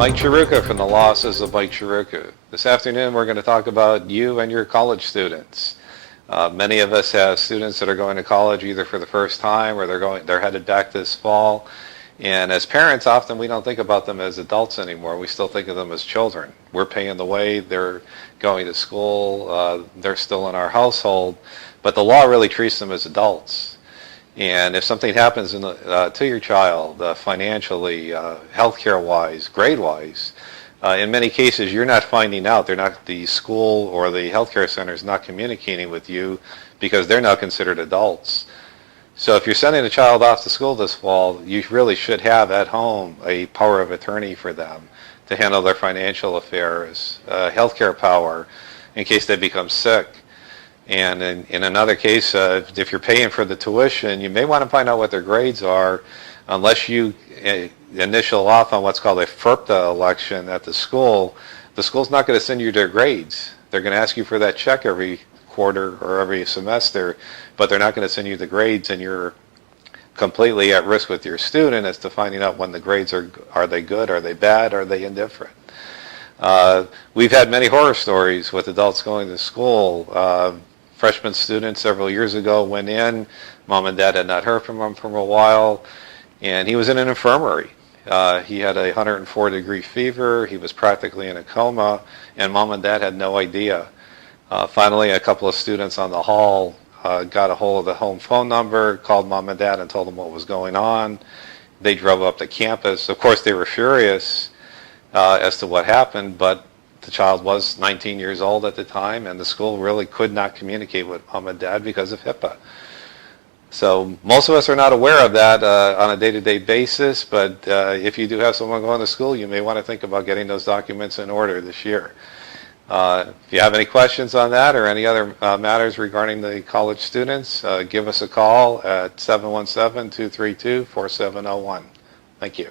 Mike Chiruka from the Law Offices of Mike Chiruka. This afternoon we're going to talk about you and your college students. Many of us have students that are going to college either for the first time or they're headed back this fall. And as parents, often we don't think about them as adults anymore. We still think of them as children. We're paying the way, they're going to school, they're still in our household, but the law really treats them as adults. And if something happens to your child, financially, healthcare-wise, grade-wise, in many cases you're not finding out. The school or the healthcare center is not communicating with you because they're now considered adults. So if you're sending a child off to school this fall, you really should have at home a power of attorney for them to handle their financial affairs, healthcare power in case they become sick. And in another case, if you're paying for the tuition, you may want to find out what their grades are unless you initial off on what's called a FERPTA election at the school's not going to send you their grades. They're going to ask you for that check every quarter or every semester, but they're not going to send you the grades, and you're completely at risk with your student as to finding out when the grades are they good, are they bad, are they indifferent. We've had many horror stories with adults going to school. Freshman student several years ago went in. Mom and dad had not heard from him for a while, and he was in an infirmary. He had a 104-degree fever. He was practically in a coma, and mom and dad had no idea. Finally, a couple of students on the hall got a hold of the home phone number, called mom and dad and told them what was going on. They drove up to campus. Of course, they were furious as to what happened, but the child was 19 years old at the time, and the school really could not communicate with mom and dad because of HIPAA. So most of us are not aware of that on a day-to-day basis, but if you do have someone going to school, you may want to think about getting those documents in order this year. If you have any questions on that or any other matters regarding the college students, give us a call at 717-232-4701. Thank you.